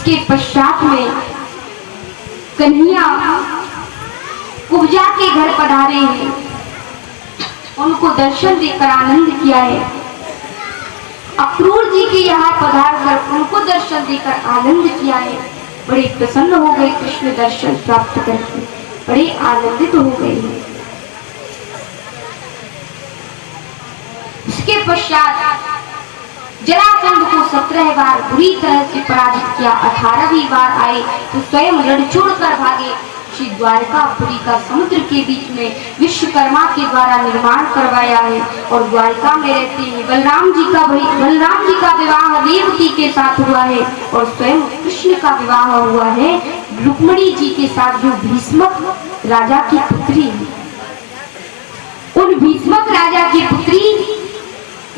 इसके पश्चात में कन्हैया कुब्जा के घर पधारे हैं, उनको दर्शन देकर आनंद किया है। अक्रूर जी के यहाँ पधार कर उनको दर्शन देकर आनंद किया है। बड़े प्रसन्न हो गए, कृष्ण दर्शन प्राप्त करके बड़े आनंदित हो गए हैं। इसके पश्चात जरासंध को 17 बार बुरी तरह से पराजित किया। 18वीं बार आए तो स्वयं लड़चोड़ कर भागे। श्री द्वारकापुरी का समुद्र के बीच में विश्वकर्मा के द्वारा निर्माण करवाया है और द्वारका में रहते हैं। बलराम जी का विवाह देवकी के साथ हुआ है और स्वयं कृष्ण का विवाह हुआ है रुक्मिणी जी के साथ, जो भीष्मक राजा की पुत्री है। उन भीष्मक राजा की पुत्री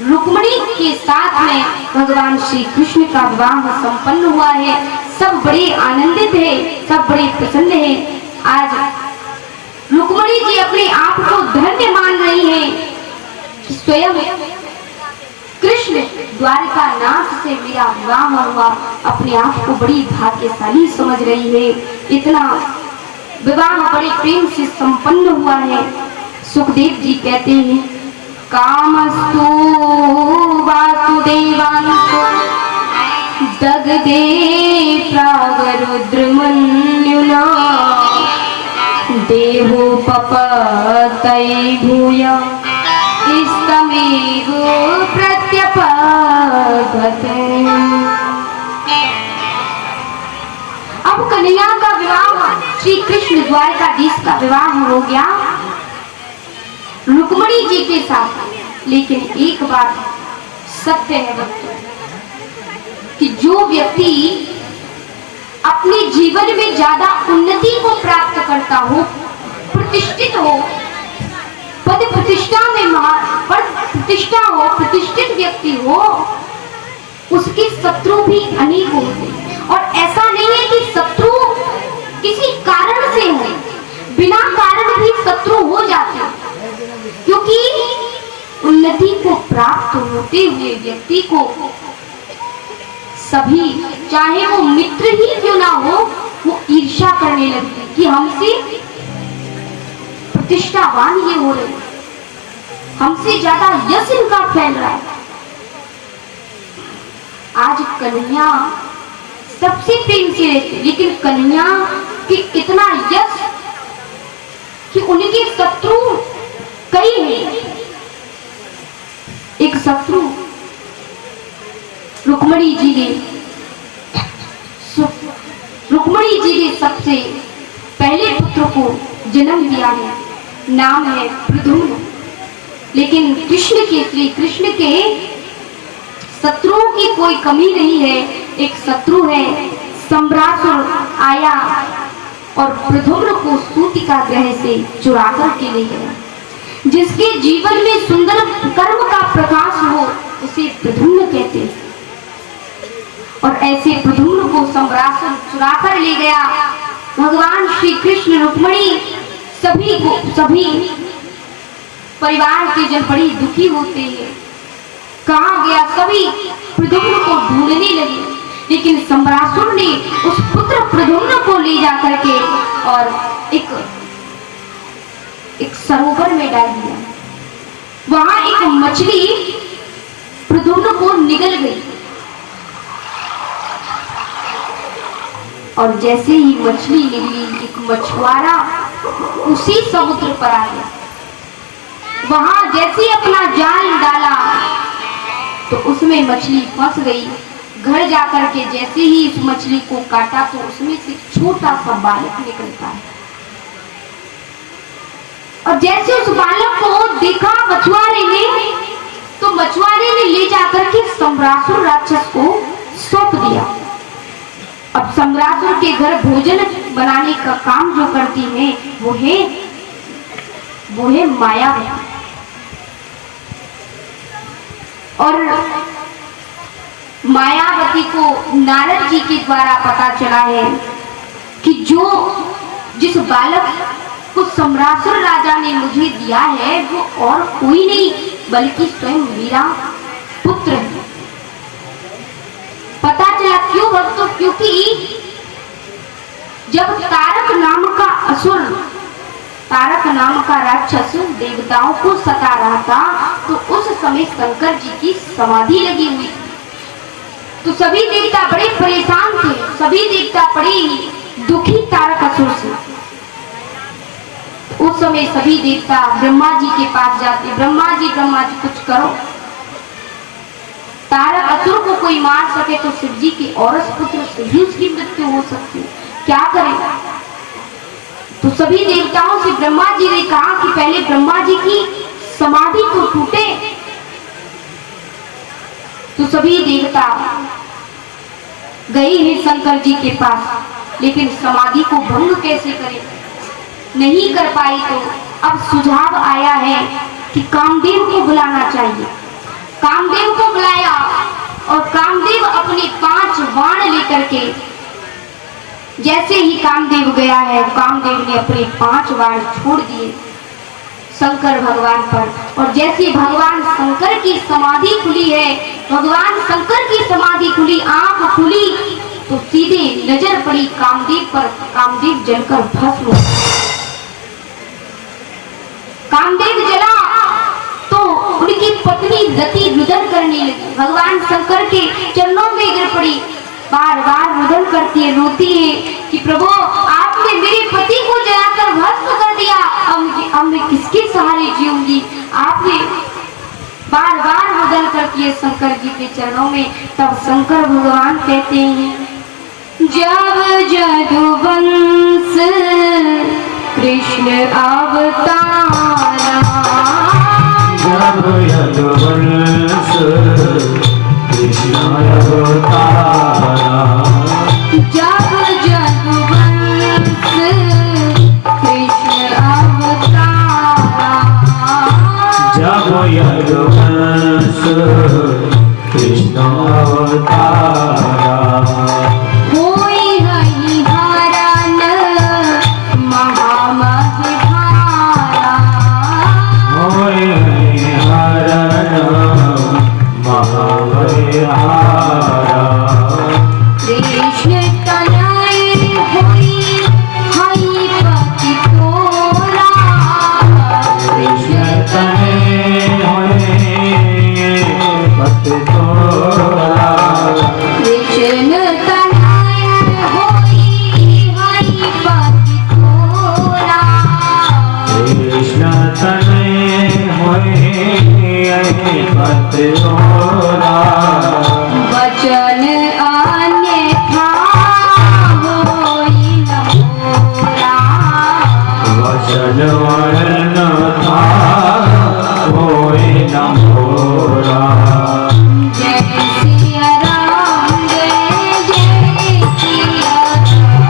रुक्मिणी के साथ में भगवान श्री कृष्ण का विवाह संपन्न हुआ है। सब बड़े आनंदित है, सब बड़े प्रसन्न है। आज रुक्मिणी जी अपने आप को धन्य मान रही हैं कि स्वयं कृष्ण द्वारका नाथ से मेरा विवाह हुआ। अपने आप को बड़ी भाग्यशाली समझ रही है। इतना विवाह बड़े प्रेम से संपन्न हुआ है। सुखदेव जी कहते हैं, कामस्तु वासुदेवांतो दगदे प्रागरुद्रमन्युना देहोपपतये भूय इस्तमेव प्रत्यपगते। अब कन्हैया का विवाह, श्री कृष्ण द्वारकाधीश का विवाह हो गया रुक्मिणी जी के साथ। लेकिन एक बात सत्य है बच्चों कि जो व्यक्ति अपने जीवन में ज्यादा उन्नति को प्राप्त करता हो, प्रतिष्ठित हो, पद प्रतिष्ठा में पद प्रतिष्ठा हो, प्रतिष्ठित व्यक्ति हो, उसके शत्रु भी अनेक होते हैं। और ऐसा नहीं है कि शत्रु किसी कारण से हो, बिना कारण भी शत्रु हो जाते हैं। क्योंकि उन्नति को प्राप्त होते हुए व्यक्ति को सभी, चाहे वो मित्र ही क्यों ना हो, वो ईर्ष्या करने लगते कि हमसे प्रतिष्ठावान ये हो रहे, हमसे ज्यादा यश इनका फैल रहा है। आज कन्हैया सबसे प्रेम से रहते, लेकिन कन्हैया की इतना यश कि उनके शत्रु कई हैं। एक शत्रु रुक्मिणी जी ने सबसे पहले पुत्र को जन्म दिया है, नाम है प्रद्युम्न। लेकिन श्री कृष्ण के शत्रुओं की कोई कमी नहीं है। एक शत्रु है सम्रासुर, आया और प्रद्युम्न को सूतिका ग्रह से चुरा कर के ले गया। जिसके जीवन में सुंदर कर्म का प्रकाश हो उसे प्रद्युम्न कहते हैं। और ऐसे प्रद्युम्न को सम्रासुर चुरा कर ले गया। भगवान श्री कृष्ण रुक्मिणी सभी परिवार के जन बड़ी दुखी होते हैं। कहाँ गया, सभी प्रद्युम्न को ढूंढने लगे। लेकिन सम्रासुर ने उस पुत्र प्रद्युम्न को ले जा करके और एक सरोवर में डाल दिया। वहां एक मछली प्रद्युम्न को निगल गई और जैसे ही मछली निकली, एक मछुआरा उसी समुद्र पर आ गया। वहां जैसे अपना जाल डाला तो उसमें मछली फंस गई। घर जाकर के जैसे ही इस मछली को काटा तो उसमें से छोटा सा बालक निकलता है। और जैसे उस बालक को देखा मछुआरे ने, तो मछुआरे ने ले जाकर के सम्रासुर राक्षस को सौंप दिया। अब सम्रासुर के घर भोजन बनाने का काम जो करती है वो है मायावती। और मायावती को नारद जी के द्वारा पता चला है कि जिस बालक को सम्रासुर राजा ने मुझे दिया है वो और कोई नहीं बल्कि स्वयं मेरा पुत्र है। पता चला क्यों भक्तों? क्योंकि जब तारक नाम का राक्षस देवताओं को सता रहा था, तो उस समय शंकर जी की समाधि लगी हुई थी। तो सभी देवता बड़े परेशान थे, सभी देवता बड़े दुखी तारकासुर से। उस समय सभी देवता ब्रह्मा जी के पास जाते, ब्रह्मा जी कुछ करो, तारकासुर को कोई मार सके तो शिव जी के औरस पुत्र से भी उसकी मृत्यु हो सकती है, क्या करें? तो सभी देवताओं से ब्रह्मा जी ने कहा कि पहले ब्रह्मा जी की समाधि तो टूटे। तो सभी देवता गए हैं शंकर जी के पास, लेकिन समाधि को भंग कैसे करें? नहीं कर पाई। तो अब सुझाव आया है कि कामदेव को बुलाना चाहिए। कामदेव को बुलाया और कामदेव अपने 5 बाण लेकर के, जैसे ही कामदेव गया है, कामदेव ने अपने 5 बाण छोड़ दिए शंकर भगवान पर। और जैसे भगवान शंकर की समाधि खुली है, भगवान शंकर की समाधि खुली, आंख खुली, तो सीधे नजर पड़ी कामदेव पर। कामदेव जलकर भस्म हो गए। कामदेव जला तो उनकी पत्नी रति रुदन करने लगी, भगवान शंकर के चरणों में गिर पड़ी, बार बार रुदन करती है, रोती है कि प्रभु आपने मेरे पति को जलाकर भस्म कर दिया, अब मैं किसके सहारे जीऊंगी? आपने बार बार रुदन करती है शंकर जी के चरणों में। तब शंकर भगवान कहते हैं, जब जदुवंश कृष्ण अवतारा, जब यदुवंश कृष्ण अवतारा, जब जदुवंश कृष्ण अवतारा, जब यदुवंश कृष्ण अवतारा, होई हरिहरन महामहिधारा, होय हरण महाबलिहारा, कृष्ण तनय होई हरि पति तोरा, कृष्ण तने होय पति तोरा, कृष्ण तनय होई हरि पति तोरा, कृष्ण तने होय पति तोरा, वचन अन्यथा होई न मोरा, वचन वर्ण था होय न मोरा, जय सिया राम जय जय सिया राम,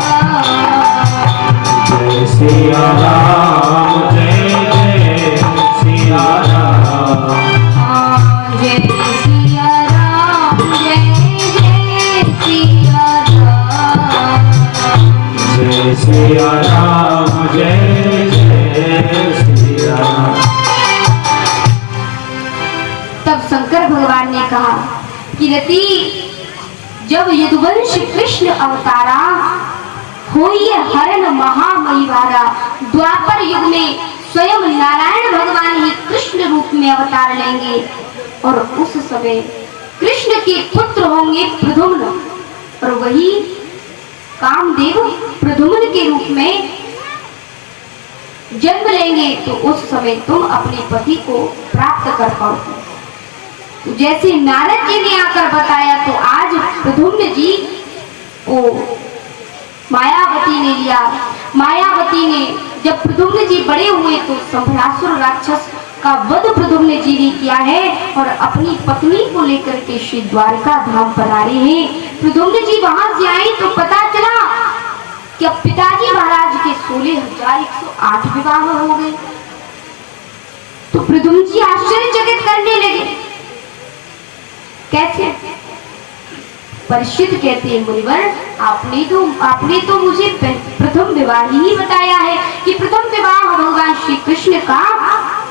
जय सिया राम जय जय सिया राम, जय सिया राम जय जय सिया राम, जय सिया राम जय जय सिया राम। तब शंकर भगवान ने कहा कि रति, जब यदुवंश कृष्ण अवतारा, होई हरण महामहिवारा, द्वापर युग में स्वयं नारायण भगवान ही कृष्ण रूप में अवतार लेंगे और उस समय कृष्ण के पुत्र होंगे प्रद्युम्न, और वही कामदेव प्रद्युम्न के रूप में जन्म लेंगे, तो उस समय तुम अपने पति को प्राप्त कर पाओगे। तो जैसे नारद जी ने आकर बताया, तो आज प्रद्युम्न जी को मायावती ने लिया। मायावती ने जब प्रद्युम्न जी बड़े हुए तो संभरासुर राक्षस का वध प्रद्युम्न जी ने किया है और अपनी पत्नी को लेकर के श्री द्वारका धाम पर आ रहे हैं। प्रद्युम्न जी वहां से आए तो पता चला कि अब पिताजी महाराज के 16,108 विवाह हो गए। तो प्रद्युम्न जी आश्चर्यचकित करने लगे, कैसे? परीक्षित कहते हैं, मुनिवर आपने तो मुझे प्रथम विवाह ही बताया है कि प्रथम विवाह भगवान श्री कृष्ण का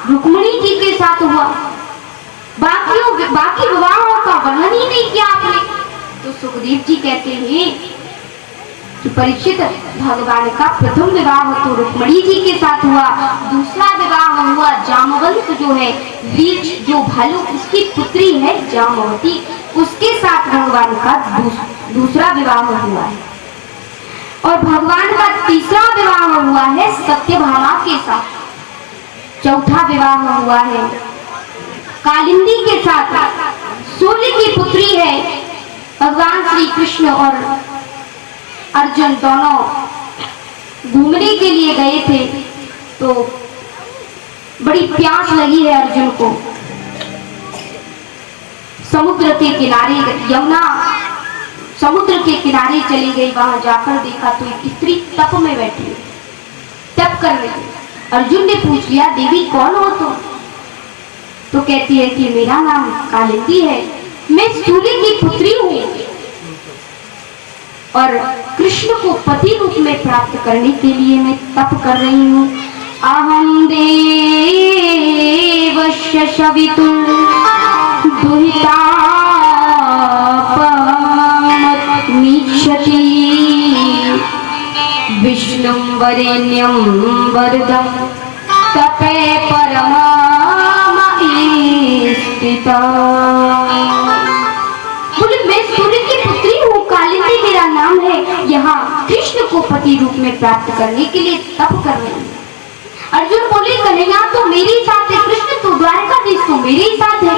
रुक्मिणी जी के साथ हुआ, बाकी विवाहों का वर्णन ही नहीं किया आपने। तो सुखदेव जी कहते हैं कि परीक्षित, भगवान का प्रथम विवाह तो रुक्मिणी जी के साथ हुआ, दूसरा विवाह हुआ जामवंत जो है वीर जो भालू उसकी पुत्री है जामवती, उसके साथ भगवान का दूसरा विवाह हुआ है। और भगवान का तीसरा विवाह हुआ है सत्यभामा के साथ, चौथा विवाह हुआ है कालिंदी के साथ, सूर्य की पुत्री है। भगवान श्री कृष्ण और अर्जुन दोनों घूमने के लिए गए थे, तो बड़ी प्यास लगी है अर्जुन को। समुद्र के किनारे यमुना समुद्र के किनारे चली गई, वहां जाकर देखा तो एक स्त्री तप में बैठी है, तप कर रही है। अर्जुन ने पूछ लिया, देवी कौन हो तुम? तो कहती है कि मेरा नाम कालिंदी है, मैं सूर्य की पुत्री हूँ और कृष्ण को पति रूप में प्राप्त करने के लिए मैं तप कर रही हूँ। अहम देवस्य सवितुः दुहिता मीक्षति विष्णुं वरेण्यं वरदं तपे परमामि स्थिता। बोले मैं सूर्य की पुत्री हूँ, कालिंदी मेरा नाम है, यहाँ कृष्ण को पति रूप में प्राप्त करने के लिए तप कर रही हूँ। अर्जुन बोले, कन्हैया तो मेरे साथ है, कृष्ण तो द्वारकाधीश तो मेरे ही साथ है।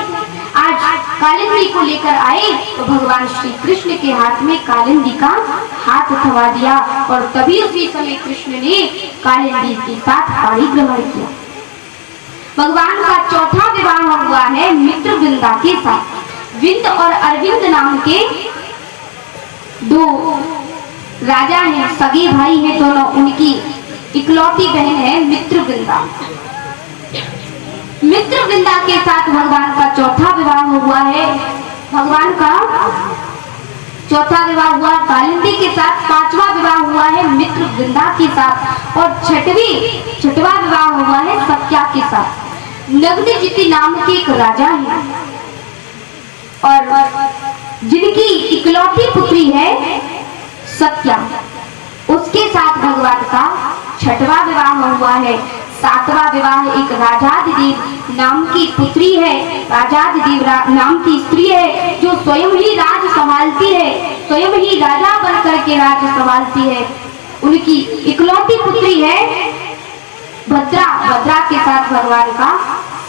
आज कालिंदी को लेकर आए तो भगवान श्री कृष्ण के हाथ में कालिंदी का हाथ थमा दिया और तभी उसी समय कृष्ण ने कालिंदी के साथ पाणी ग्रहण किया। भगवान का चौथा विवाह हुआ है मित्रविंदा के साथ। विंद और अरविंद नाम के दो राजा हैं, सगे भाई हैं दोनों, उनकी इकलौती बहन है मित्रविंदा। मित्रविंदा के साथ भगवान का चौथा विवाह हुआ है। भगवान का चौथा विवाह हुआ कालिंदी के साथ, पांचवा विवाह हुआ है मित्रविंदा के साथ और छठवा विवाह हुआ है सत्या के साथ। नग्नजिति नाम के एक राजा है और जिनकी इकलौती पुत्री है सत्या, उसके साथ भगवान का छठवा विवाह हुआ है। सातवां विवाह एक राजाधिदेव नाम की पुत्री है, राजाधिदेव नाम की स्त्री है जो स्वयं ही राज संभालती है, स्वयं ही राजा बनकर के राज संभालती है। उनकी इकलौती पुत्री है भद्रा, भद्रा के साथ भगवान का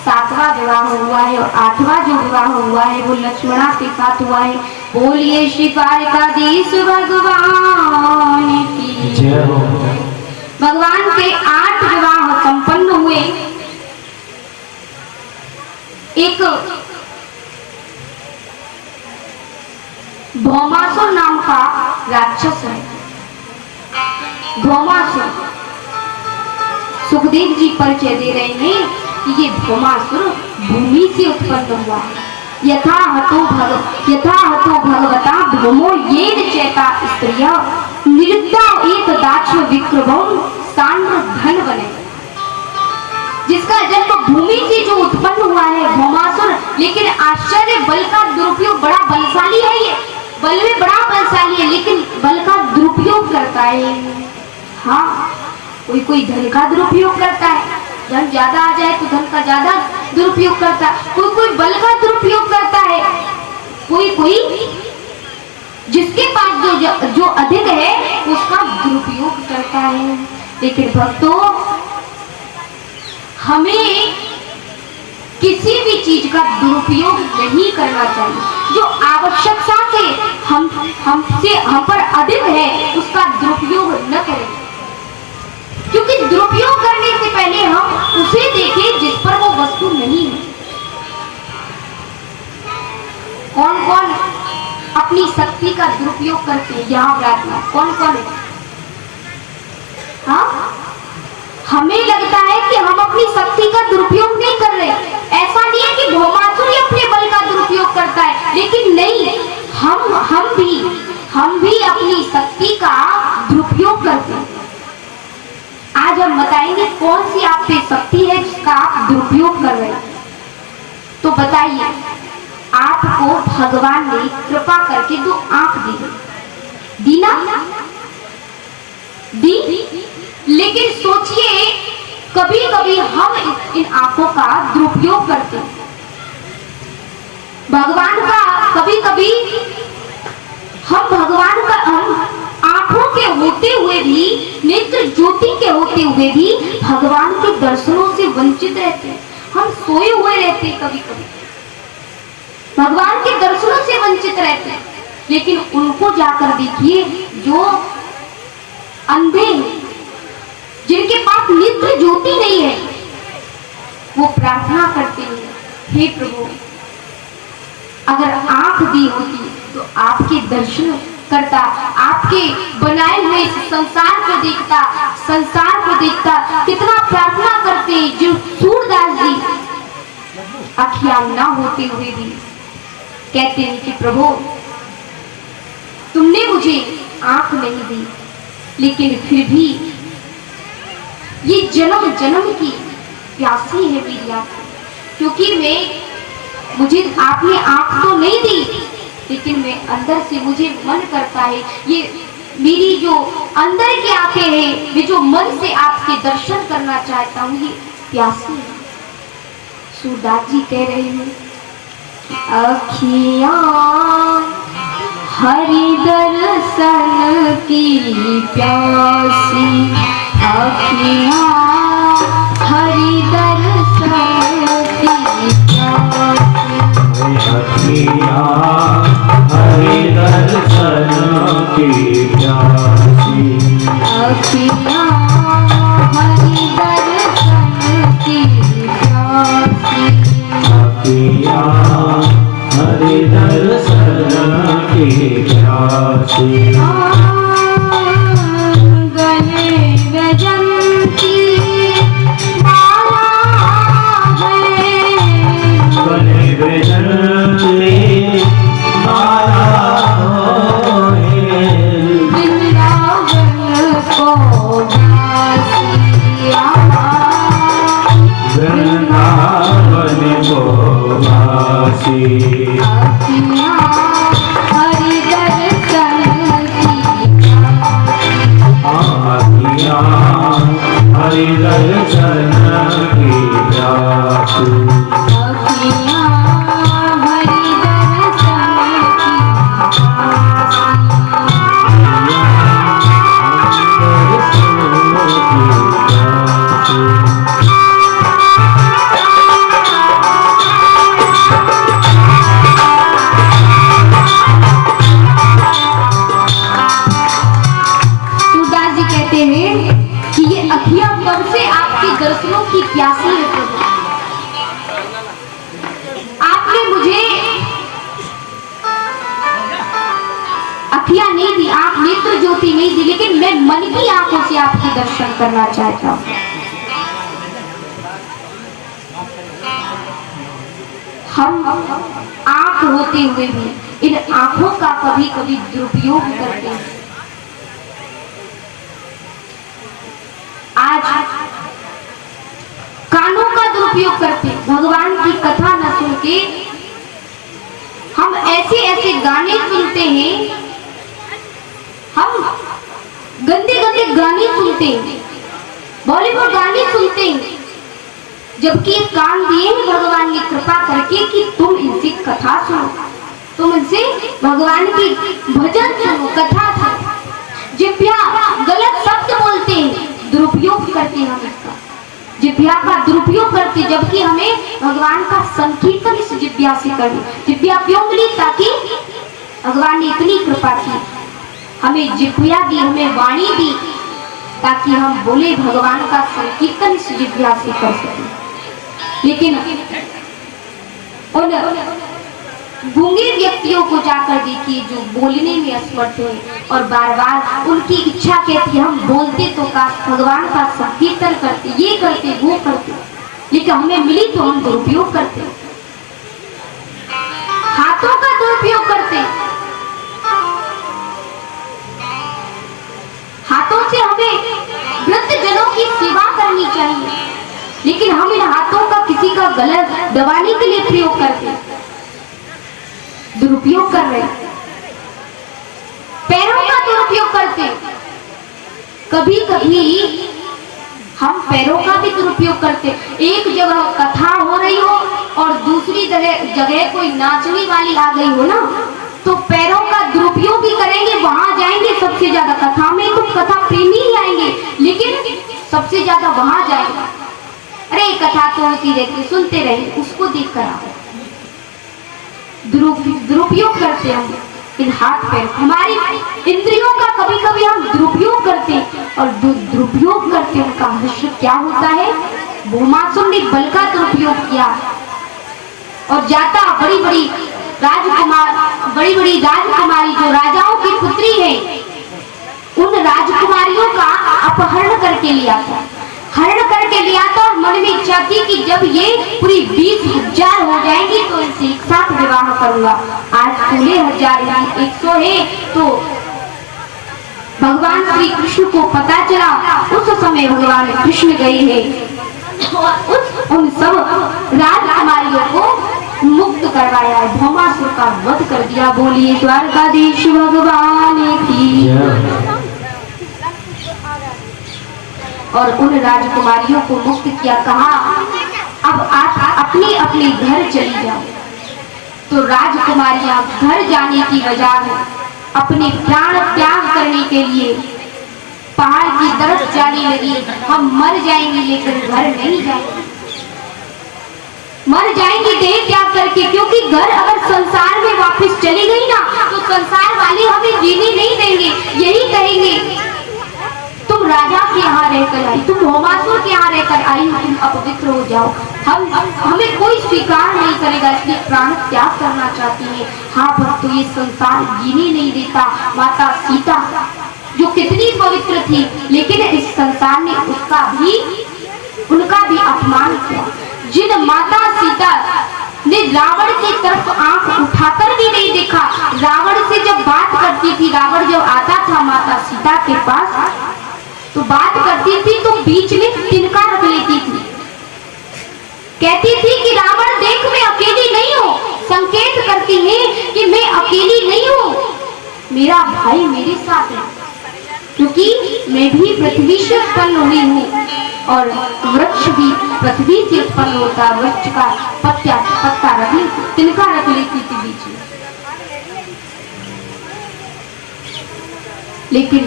सातवां विवाह हुआ है। और आठवां जो विवाह हुआ है वो लक्ष्मणा के साथ हुआ है। बोलिए श्री द्वारकाधीश भगवान की जय हो। भगवान के 8 विवाह संपन्न हुए। एक भौमासुर नाम का राक्षस है। भौमासुर, सुखदेव जी परिचय दे रहे हैं कि ये भौमासुर भूमि से उत्पन्न हुआ है। यथा हतो भगवता भौमो येन चैता स्त्रिया निरुद्धा एक दाक्ष विक्रमं सांद्र धन बने। जिसका जन्म भूमि से जो उत्पन्न हुआ है भौमासुर, लेकिन आश्चर्य बल का दुरुपयोग, बड़ा बलशाली है ये, बल में बड़ा बलशाली है लेकिन बल का दुरुपयोग करता है। हाँ, कोई धन का दुरुपयोग करता है, धन ज्यादा आ जाए तो धन का ज्यादा दुरुपयोग करता है, कोई बल का दुरुपयोग करता है, कोई जिसके पास जो अधिक है उसका दुरुपयोग करता है। लेकिन भक्तों, हमें किसी भी चीज का दुरुपयोग नहीं करना चाहिए। जो आवश्यकता से हम पर अधिक है उसका दुरुपयोग न करें, क्योंकि दुरुपयोग करने से पहले हम उसे देखें जिस पर वो वस्तु नहीं है। कौन कौन अपनी शक्ति का दुरुपयोग करते हैं यहाँ प्रार्थना, कौन कौन है? हाँ, हमें लगता है कि हम अपनी शक्ति का दुरुपयोग नहीं कर रहे। ऐसा नहीं है कि भौमासुर ही अपने बल का दुरुपयोग करता है, लेकिन नहीं, हम भी अपनी शक्ति का दुरुपयोग करते हैं। आज हम बताएंगे कौन सी आप पे शक्ति है जिसका आप दुरुपयोग कर रहे हैं। तो बताइए, आपको भगवान ने कृपा करके 2 आंख दी। दीना दी, लेकिन सोचिए कभी कभी हम इन आंखों का दुरुपयोग करते हैं। भगवान का कभी कभी हम आंखों के होते हुए भी, नेत्र ज्योति के होते हुए भी भगवान के दर्शनों से वंचित रहते हैं। हम सोए हुए रहते हैं, कभी कभी भगवान के दर्शनों से वंचित रहते हैं। लेकिन उनको जाकर देखिए जो अंधे हैं, जिनके पास नेत्र ज्योति नहीं है, वो प्रार्थना करते हैं, हे प्रभु अगर आंख दी होती तो आपके दर्शन करता, आपके बनाए हुए संसार को देखता। कितना प्रार्थना करते हैं जो सूरदास जी अखियां ना होते हुए भी कहते हैं कि प्रभु तुमने मुझे आंख नहीं दी, लेकिन फिर भी ये जन्म जन्म की प्यासी है मेरी आंख, क्योंकि मुझे आपने आंख तो नहीं दी, लेकिन मैं अंदर से मुझे मन करता है, ये मेरी जो अंदर की आंखें हैं, मैं जो मन से आपके दर्शन करना चाहता हूँ, ये प्यासी है। सूरदास जी कह रहे हैं अखियां हरि दर्शन की प्यासी, अखियां हरि दर्शन की प्यासी, अखियां हरि दर्शन की प्यासी, अखियां हरि दर्शन की प्यासी, अखियां हरि दर्शन की प्यासी। गले गजंती माला है, गले गजंती माला है, वृंदावन को वासिया, वृंदावन को वासी। अखियां हरि दर्शन की अखियां हरि दर्शन की प्यासी, अखियां हरि सूरदास जी कहते हैं कि ये अखियां कब से आपके दर्शनों की प्यासी है प्रभु। आपने मुझे अखियां नहीं दी, आप नेत्र ज्योति नहीं दी, लेकिन मैं मन की आंखों से आपके दर्शन करना चाहता हूं। हम आंख होते हुए भी इन आंखों का कभी कभी दुरुपयोग करते हैं। आज कानों का दुरुपयोग करते हैं, भगवान की कथा न सुन के हम ऐसे ऐसे गाने सुनते हैं, हम गंदे गंदे गाने सुनते हैं, बॉलीवुड गाने सुनते हैं, जबकि ये कान दिए हैं भगवान ने कृपा करके कि तुम इनसे कथा सुनो, तुम इनसे भगवान की भजन सुनो, कथा सुनो। जिभ्या गलत शब्द बोलते हैं, दुरुपयोग करते हैं हम इसका, जिभ्या का दुरुपयोग करते, जबकि हमें भगवान का संकीर्तन इस जिभ्या से करनी। जिभ्या क्यों मिली? ताकि भगवान ने इतनी कृपा की, हमें जिभ्या दी, हमें वाणी दी, ताकि हम बोले भगवान का संकीर्तन इस जिभ्या से कर सकें। लेकिन उन गूंगे व्यक्तियों को जाकर देखिए जो बोलने में असमर्थ है और बार बार उनकी इच्छा कहती हम बोलते तो का भगवान का संकीर्तन करते, ये करते वो करते, लेकिन हमें मिली तो हम दुरुपयोग करते, हाथों का दुरुपयोग करते। हाथों से हमें वृद्ध जनों की सेवा करनी चाहिए, लेकिन हम इन हाथों का किसी का गला दबाने के लिए प्रयोग करते। दुरुपयोग कर रहे, पैरों का दुरुपयोग करते। कभी कभी हम पैरों का भी दुरुपयोग करते। एक जगह कथा हो रही हो और दूसरी जगह कोई नाचने वाली आ गई हो ना, तो पैरों का दुरुपयोग भी करेंगे, वहां जाएंगे सबसे ज्यादा। कथा में तो कथा प्रेमी ही आएंगे, लेकिन सबसे ज्यादा वहां जाएंगे। अरे कथा तो होती रहती, सुनते रहे, उसको देख कर आओ। दुरुपयोग करते हम इन हाथ पैर, हमारी इंद्रियों का कभी कभी हम दुरुपयोग करते और दुरुपयोग करते उनका हश्र क्या होता है। भौमासुर ने बल का दुरुपयोग किया और जाता बड़ी बड़ी राजकुमारी जो राजाओं की पुत्री है, उन राजकुमारियों का अपहरण करके लिया था। हरण करके लिया था और मन में इच्छा थी कि जब ये पूरी 20,000 हो जाएंगी तो इनसे एक साथ विवाह करूंगा। आज 16,000 100 है, तो भगवान श्री कृष्ण को पता चला। उस समय भगवान कृष्ण गए हैं और उन सब राजकुमारियों को मुक्त करवाया, भौमासुर का वध कर दिया। बोलिए द्वारकाधीश भगवान की। और उन राजकुमारियों को मुक्त किया, कहा अब आप अपने अपने घर चली जाओ। तो राजकुमारियां घर जाने की बजाय अपने प्राण त्याग करने के लिए पहाड़ की तरफ जाने लगी। हम मर जाएंगे लेकिन घर नहीं जाएंगे, मर जाएंगे देह त्याग करके, क्योंकि घर अगर संसार में वापस चली गई ना तो संसार वाले हमें जीने नहीं देंगे। यही कहेंगे तुम राजा के यहाँ रहकर आई, तुम भौमासुर के यहाँ रहकर आई, तुम अपवित्र हो जाओ, हमें कोई स्वीकार नहीं करेगा, इसलिए प्राण त्याग करना चाहती है। हाँ भक्तों, ये संसार जीने नहीं देता। माता सीता जो कितनी पवित्र थी, लेकिन इस संसार ने उनका भी अपमान किया। जिन माता सीता ने रावण की तरफ आंख उठाकर भी नहीं देखा, रावण से जब बात करती थी, रावण जब आता था माता सीता के पास तो बात करती थी तो बीच में तिनका रख लेती थी, कहती थी कि रावण देख मैं अकेली नहीं हूँ, संकेत करती है कि मैं अकेली नहीं हूँ, मेरा भाई मेरे साथ है, क्योंकि मैं भी पृथ्वी से उत्पन्न हुई हूँ और वृक्ष भी पृथ्वी से उत्पन्न होता। वृक्ष का पत्ता रख लेती, तिनका रख लेती थी बीच में। लेकिन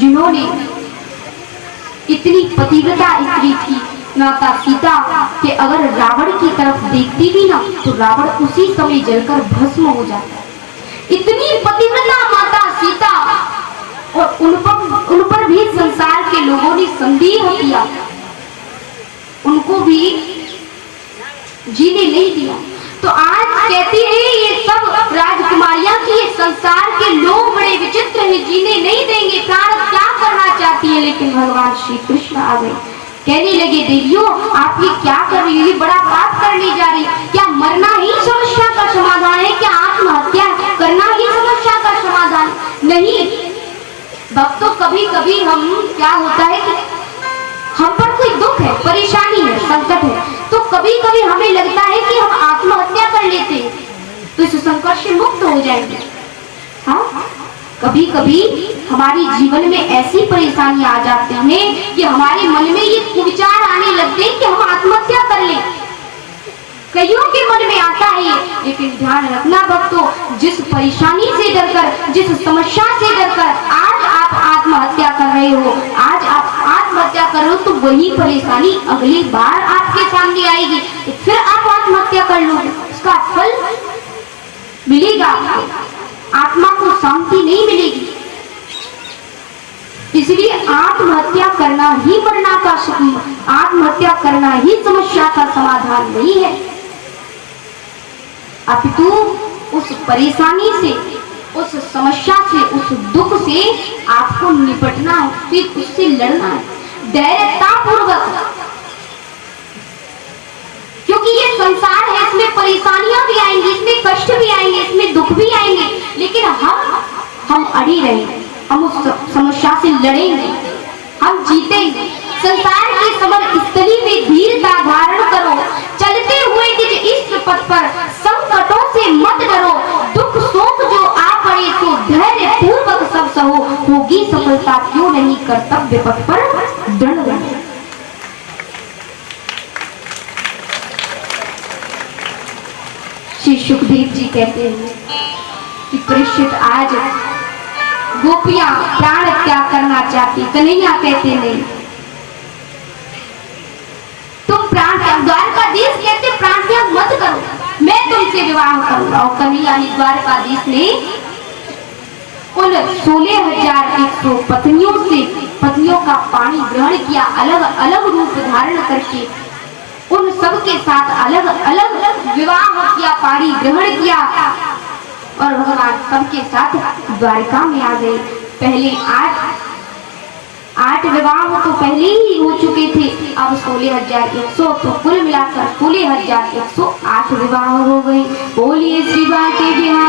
जिन्होंने इतनी पतिव्रता स्त्री थी माता सीता कि अगर रावण की तरफ देखती भी ना तो रावण उसी समय जलकर भस्म हो जाता। इतनी पतिव्रता माता सीता, और उन पर भी संसार के लोगों ने संदेह किया, उनको भी जीने नहीं दिया। तो आज कहती है ये सब राजकुमारियां की ये संसार के लोग बड़े विचित्र हैं, जीने नहीं देंगे, प्राण त्याग करना चाहती है। लेकिन भगवान श्री कृष्ण आ गए, कहने लगे देवियों आप ये क्या कर रही हो, ये बड़ा पाप करने जा रही, क्या मरना ही समस्या का समाधान है, क्या आत्महत्या करना ही समस्या का समाधान नहीं। भक्तों कभी कभी हम क्या होता है कि हम पर कोई दुख है, परेशानी है, संकट है, तो कभी कभी हमें लगता है कि हम आत्महत्या कर लेते हैं तो इस संकट से मुक्त हो जाएंगे। हाँ, कभी कभी हमारे जीवन में ऐसी परेशानियां आ जाती हैं कि हमारे मन में ये कुविचार आने लगते हैं कि हम आत्महत्या कर लें। कईयों के मन में आता है, लेकिन ध्यान रखना भक्तों, जिस परेशानी से डरकर, जिस समस्या से डरकर आज आप आत्महत्या कर रहे हो, आज आप आत्महत्या कर रहे हो, तो वही परेशानी अगली बार आपके सामने आएगी, तो फिर आप आत्महत्या कर लोगे, उसका फल मिलेगा आपको, आत्मा को शांति नहीं मिलेगी। इसलिए आत्महत्या करना ही मरना का, आत्महत्या करना ही समस्या का समाधान नहीं है, अपितु उस परेशानी से, उस समस्या से, उस दुख से आपको निपटना है, फिर उससे लड़ना है धैर्यता पूर्वक, क्योंकि ये संसार है, इसमें परेशानियां भी आएंगी, इसमें कष्ट भी आएंगे, इसमें दुख भी आएंगे, लेकिन हम अड़ी रहेंगे, हम उस समस्या से लड़ेंगे, हम जीतेंगे। संसार की समर स्थली में धीरता धारण करो, चलते हुए निज इष्ट पथ पर संकटों से मत डरो, कर्तव्य पथ पर दृढ़ रहे। श्री सुखदेव जी कहते हैं कि परीक्षित आज गोपियां प्राण त्याग करना चाहती, कन्हैया कहते नहीं, तुम प्राण त्याग, द्वारकाधीश कहते प्राण त्याग मत करो, मैं तुमसे विवाह करूंगा। और कन्हैया ने, द्वारकाधीश ने उन 16,100 पत्नियों का पानी ग्रहण किया, अलग अलग रूप धारण करके उन सबके साथ अलग अलग विवाह किया, पानी ग्रहण किया और भगवान सबके साथ द्वारिका में आ गए। पहले 8 विवाह तो पहले ही हो चुके थे, अब 16,100, तो कुल मिलाकर 16,108 विवाह हो गए। बोलिए श्री बांके बिहारी